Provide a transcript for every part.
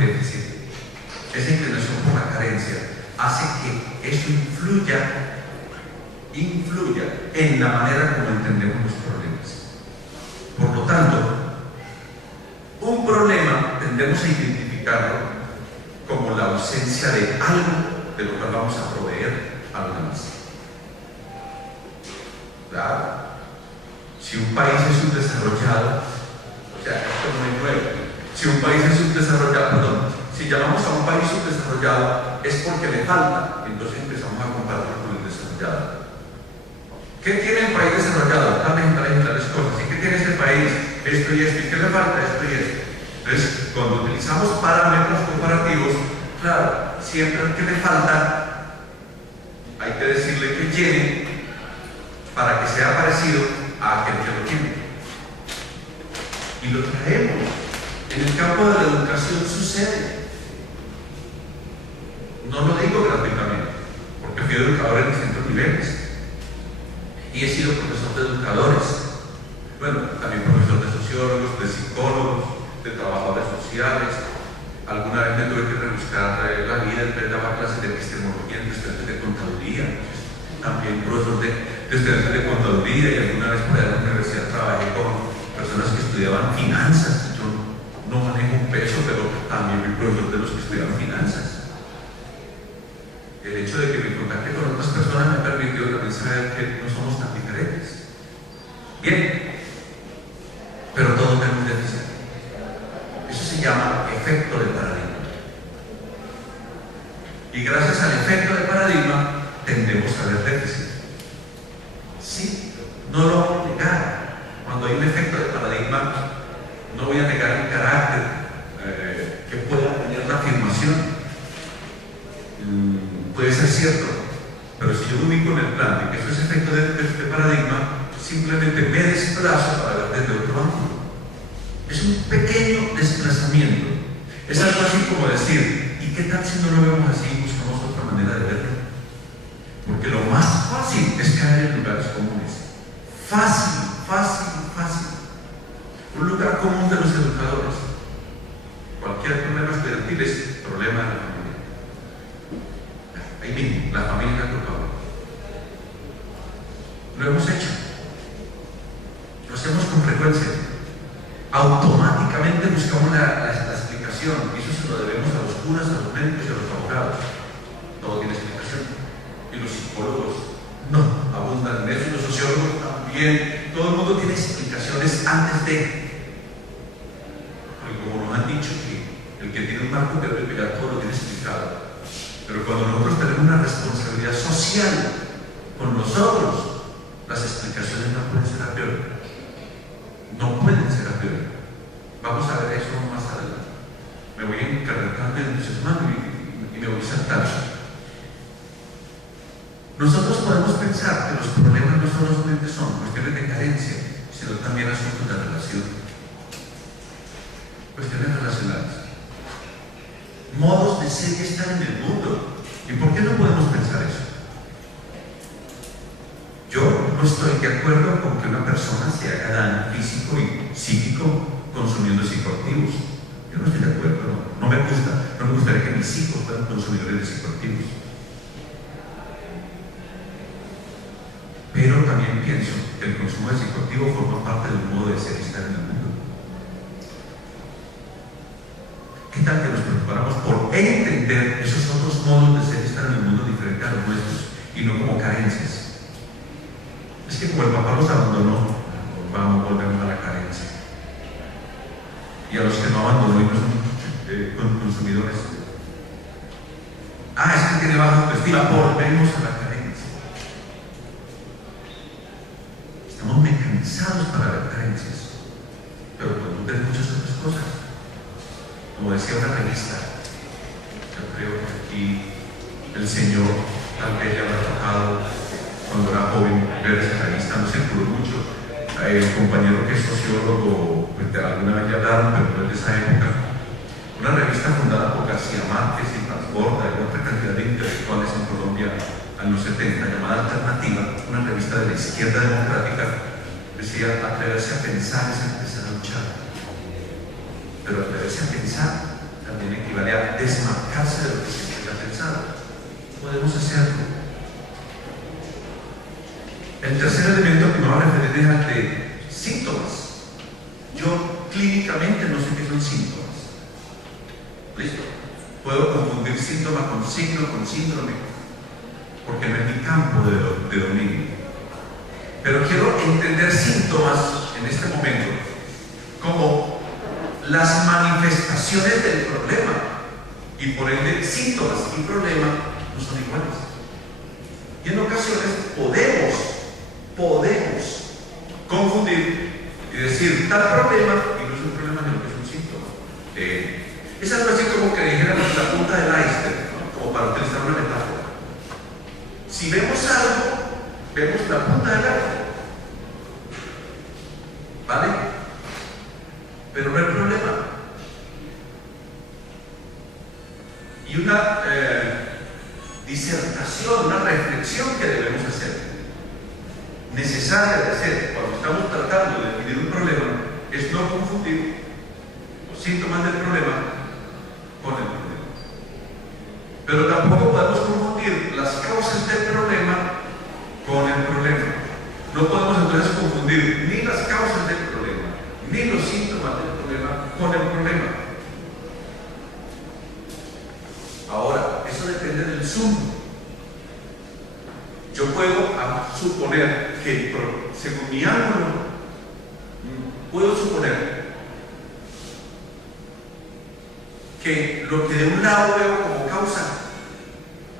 déficit, esa inclinación por la carencia, hace que eso influya en la manera como entendemos los problemas. Por lo tanto, un problema tendemos a identificarlo como la ausencia de algo de lo cual vamos a proveer a los demás. Claro, si un país es subdesarrollado, o sea, esto no es nuevo. Si un país es subdesarrollado, si llamamos a un país subdesarrollado es porque le falta, entonces empezamos a compararlo con el desarrollado. ¿Qué tiene el país desarrollado? Tales cosas. ¿Y qué tiene ese país? Esto y esto. ¿Y qué le falta? Esto y esto. Entonces, cuando utilizamos parámetros comparativos, claro, siempre al que le falta, hay que decirle que llene para que sea parecido a aquel que lo tiene. Y lo traemos. En el campo de la educación sucede. No lo digo gratuitamente, porque fui educador en distintos niveles. Y he sido profesor de educadores, bueno, también profesor de sociólogos, de psicólogos, de trabajadores sociales. Alguna vez me tuve que rebuscar la vida, entonces daba clases de epistemología en estudiantes de contaduría, también profesor de estudiantes de contaduría, y alguna vez por allá en la universidad trabajé con personas que estudiaban finanzas. Yo no manejo un peso, pero también fui profesor de los que estudiaban finanzas. El hecho de que me contacte con otras personas me ha permitido también saber que no somos tan diferentes. Bien, pero todos tenemos déficit. Eso se llama efecto de paradigma. Y gracias al efecto de paradigma tendemos a ver déficit. Sí, no lo voy a negar. Cuando hay un efecto de paradigma, no voy a negar el carácter que pueda tener la afirmación. Puede ser cierto, pero si yo me ubico en el plan de que eso es efecto de paradigma, simplemente me desplazo para ver desde otro ángulo. Es un pequeño desplazamiento. Es algo así como decir, ¿y qué tal si no lo vemos así y buscamos otra manera de verlo? Porque lo más fácil es caer en lugares comunes. Fácil. Un lugar común de los educadores. Cualquier problema estudiantil es problema de la familia. Ahí mismo, la familia es la culpable. Lo hemos hecho. Lo hacemos con frecuencia. Automáticamente buscamos la explicación. Y eso se lo debemos a los curas, a los médicos y a los abogados. Todo tiene explicación. Y los psicólogos no abundan en eso. Y los sociólogos también. Todo el mundo tiene explicaciones antes de. Porque como nos han dicho que el que tiene un marco teórico ya todo lo tiene explicado. Pero cuando nosotros tenemos una responsabilidad social con nosotros, las explicaciones no pueden ser a priori. No pueden ser a priori. Vamos a ver eso más adelante. Me voy encargando de entusiasmando y me voy saltando. Nosotros podemos pensar que los problemas no solamente son cuestiones de carencia, sino también asuntos de relación. Cuestiones relacionales. Modos de ser que están en el mundo. ¿Y por qué no podemos pensar eso? Yo no estoy de acuerdo con que una persona se haga daño físico y psíquico consumiendo psicoactivos. Yo no estoy de acuerdo, no me gusta, no me gustaría que mis hijos fueran consumidores de psicoactivos. Pero también pienso que el consumo de psicoactivos forma parte del modo de ser y estar en el mundo. ¿Qué tal que nos preocupáramos por entender esos otros modos de ser y estar en el mundo diferente a los nuestros y no como carencias? Es que como el papá los abandonó, volvemos a la carencia. Y a los que no abandonó y no son consumidores. Es que tiene baja autoestima, volvemos a la carencia. Estamos mecanizados para ver carencias, pero podemos ver muchas otras cosas. Como decía una revista, yo creo que aquí el Señor tal vez ya habrá tocado cuando era joven ver esa revista, no circuló mucho. El compañero que es sociólogo, pues, alguna vez ya hablaron, pero no es de esa época. Una revista fundada por García Márquez y Transborda y otra cantidad de intelectuales en Colombia en los 70, llamada Alternativa, una revista de la izquierda democrática, decía: atreverse a pensar es empezar a luchar. Pero atreverse a pensar también equivale a desmarcarse de lo que siempre se ha pensado. Podemos hacerlo. El tercer elemento que me voy a referir es al de síntomas. Yo clínicamente no sé qué son síntomas. ¿Listo? Puedo confundir síntoma con signo, con síndrome, porque no es mi campo de dominio. Pero quiero entender síntomas en este momento como las manifestaciones del problema, y por ende síntomas y problema no son iguales. Y en ocasiones podemos confundir y decir tal problema y no es un problema ni lo que es un síntoma. Es algo así como que dijéramos la punta del iceberg, ¿no? Como para utilizar una metáfora. Si vemos algo, vemos la punta del iceberg, ¿vale? Pero no hay problema. Y una disertación, una reflexión que debemos hacer, necesaria de hacer cuando estamos tratando de definir un problema, es no confundir los síntomas del problema con el problema. Pero tampoco podemos confundir las causas del problema con el problema. No podemos entonces confundir ni las causas del problema, ni los síntomas del problema con el problema. Ahora, eso depende del sumo. Yo puedo suponer que, según mi ángulo, puedo suponer que lo que de un lado veo como causa,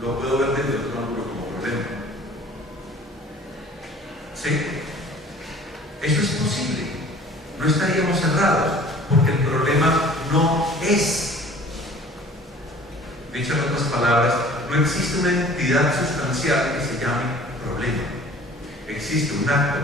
lo puedo ver desde otro ángulo como problema. ¿Sí? Eso es posible. No estaríamos cerrados, porque el problema no es. Dicho en otras palabras, no existe una entidad sustancial que se llame problema. Existe un acto,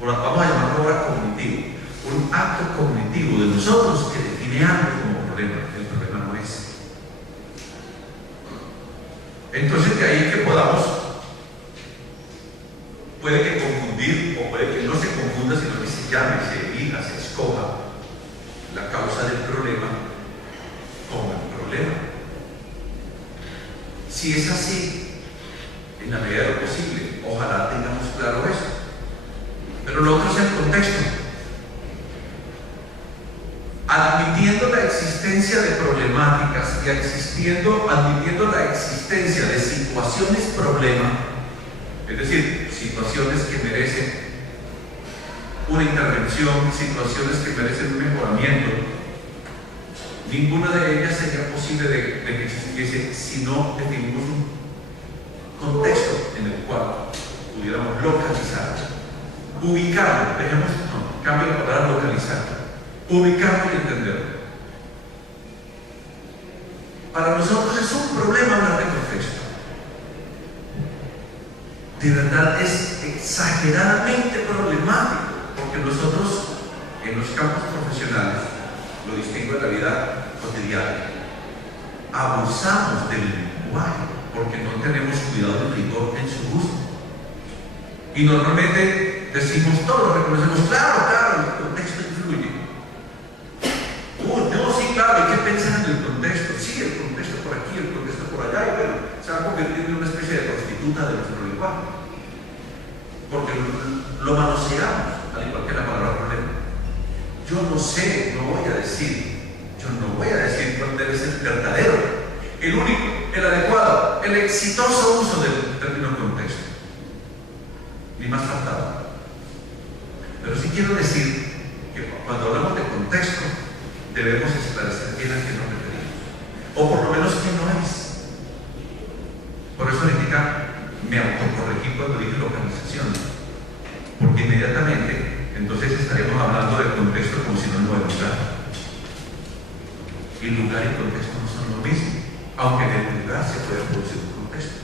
vamos a llamarlo ahora cognitivo, un acto cognitivo de nosotros que define algo como problema. El problema no es. Entonces, de ahí que puede que confundir, o puede que no se confunda, sino que se llame, se elija, se escoja la causa del problema como el problema. Si es así, en la medida de lo posible, ojalá tengamos claro eso. Pero lo otro es el contexto. Admitiendo la existencia de problemáticas y admitiendo la existencia de situaciones problema, es decir, situaciones que merecen una intervención, situaciones que merecen un mejoramiento, ninguna de ellas sería posible de que existiese si no definimos un contexto en el cual pudiéramos localizar, ubicarlo, cambio la palabra localizar, ubicarlo y entenderlo. Para nosotros es un problema hablar de contexto. De verdad es exageradamente problemático, porque nosotros en los campos profesionales, lo distingo de la vida cotidiana, abusamos del lenguaje porque no tenemos cuidado del rigor en su uso. Y normalmente decimos todo, reconocemos, claro, el contexto influye. No, sí, claro, hay que pensar en el contexto. Sí, el contexto por aquí, el contexto por allá, y bueno, se va a convertir en una especie de prostituta de nuestro lenguaje. Porque lo manoseamos, al igual que la palabra problema. Yo no sé, no voy a decir cuál debe ser el verdadero, el único, el adecuado, el exitoso uso del término contexto. Ni más faltaba. Pero sí quiero decir que cuando hablamos de contexto, debemos esclarecer bien a qué nos referimos, o por lo menos qué no es. Por eso ahorita me autocorregí cuando dije localización, porque inmediatamente entonces estaremos hablando del contexto como sinónimo de lugar. Y lugar y contexto no son lo mismo, aunque en el lugar se puede producir un contexto.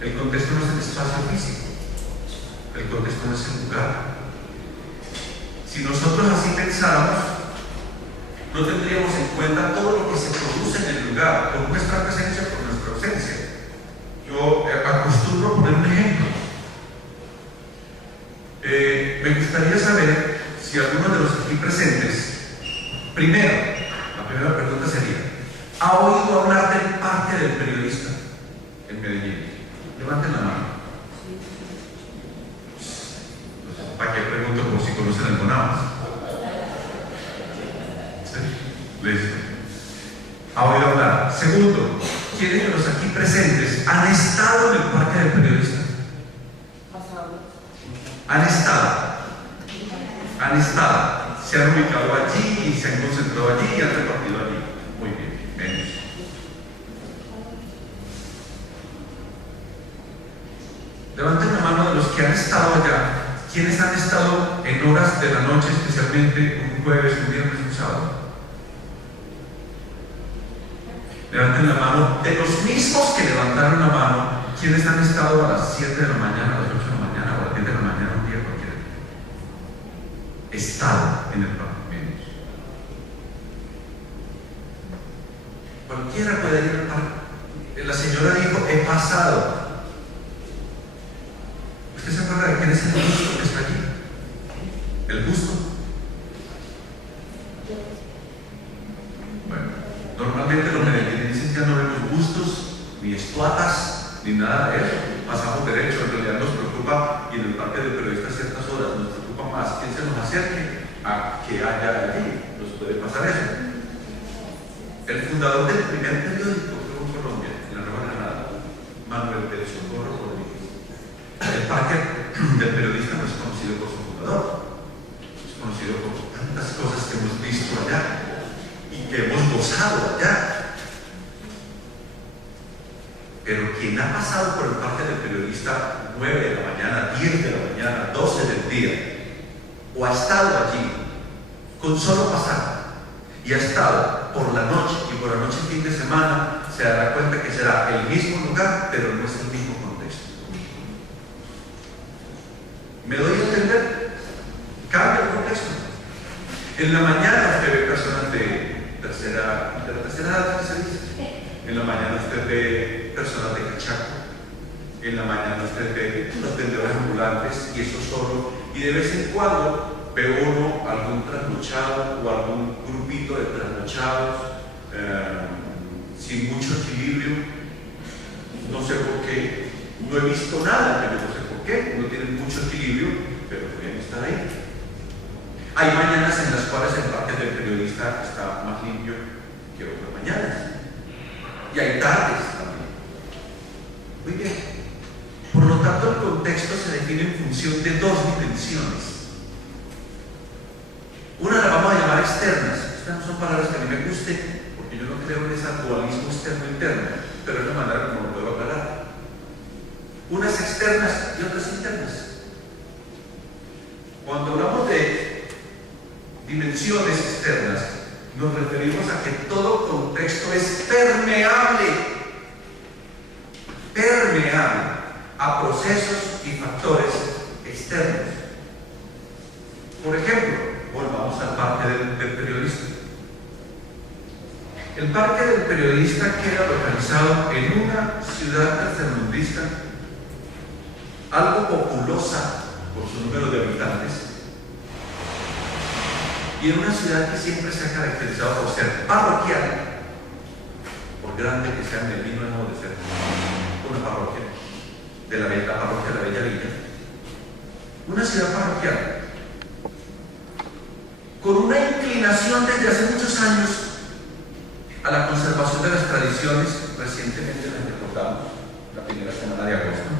El contexto no es el espacio físico, el contexto no es el lugar. Si nosotros así pensáramos, no tendríamos en cuenta todo lo que se produce en el lugar, por nuestra presencia, por nuestra ausencia. Yo acostumbro a poner un ejemplo. Me gustaría saber si algunos de los aquí presentes, primero, primera pregunta sería: ¿ha oído hablar del Parque del Periodista en Medellín? Levanten la mano. ¿Para qué pregunto? Por si conocen el Bonavas. ¿Sí? Listo. ¿Ha oído hablar? Segundo, ¿quiénes de los aquí presentes han estado en el Parque del Periodista? Han estado, se han ubicado allí y se han concentrado allí y han repartido allí. Muy bien, menos. Levanten la mano de los que han estado allá. ¿Quiénes han estado en horas de la noche, especialmente un jueves, un viernes, un sábado? Levanten la mano de los mismos que levantaron la mano. ¿Quiénes han estado a las 7 de la mañana, a las 8 de la mañana o a las 10 de la mañana un día cualquiera? Estado en el parque. Cualquiera puede ir al parque. La señora dijo: he pasado. ¿Usted se acuerda de quién es el busto que está allí? ¿El busto? Bueno, normalmente los medellinenses ya no vemos bustos, ni estatuas, ni nada de eso. Pasamos derecho. En realidad nos preocupa, y en el Parque del Periodista a ciertas horas nos preocupa más quién se nos acerque a que haya allí. Nos puede pasar eso. El fundador del primer periódico que hubo en Colombia, en la Nueva Granada, Manuel Pérez Socorro Rodríguez. El Parque del Periodista no es conocido por su fundador, es conocido por tantas cosas que hemos visto allá y que hemos gozado allá. Pero quien ha pasado por el Parque del Periodista 9 de la mañana, 10 de la mañana, 12 del día, o ha estado allí con solo pasar, y ha estado por la noche y por la noche fin de semana, se dará cuenta que será el mismo lugar, pero no es el mismo contexto. ¿Me doy a entender? Cambia el contexto. En la mañana usted ve personas de la tercera edad, ¿qué se dice? En la mañana usted ve personas de cachaco. En la mañana usted ve los vendedores ambulantes, y eso solo. Y de vez en cuando ve uno algún trasnochado o algún grupito de trasnochados sin mucho equilibrio. No sé por qué, no he visto nada, pero no sé por qué, no tienen mucho equilibrio, pero pueden estar ahí. Hay mañanas en las cuales el Parque del Periodista está más limpio que otras mañanas, y hay tardes también. Muy bien. Por lo tanto, el contexto se define en función de dos dimensiones. Una la vamos a llamar externas. Estas no son palabras que a mí me gusten, porque yo no creo en ese dualismo externo-interno, pero es la manera como lo puedo aclarar. Unas externas y otras internas. Cuando hablamos de dimensiones externas, nos referimos a que todo contexto es permeable a procesos y factores externos. Por ejemplo, volvamos al Parque del Periodista. El Parque del Periodista queda localizado en una ciudad tercermundista, algo populosa por su número de habitantes, y en una ciudad que siempre se ha caracterizado por ser parroquial. Por grande que sea Medellín, no dejamos de ser una parroquia, de la parroquia de la Bella Villa, una ciudad parroquial, con una inclinación desde hace muchos años a la conservación de las tradiciones. Recientemente las recordamos, la primera semana de agosto.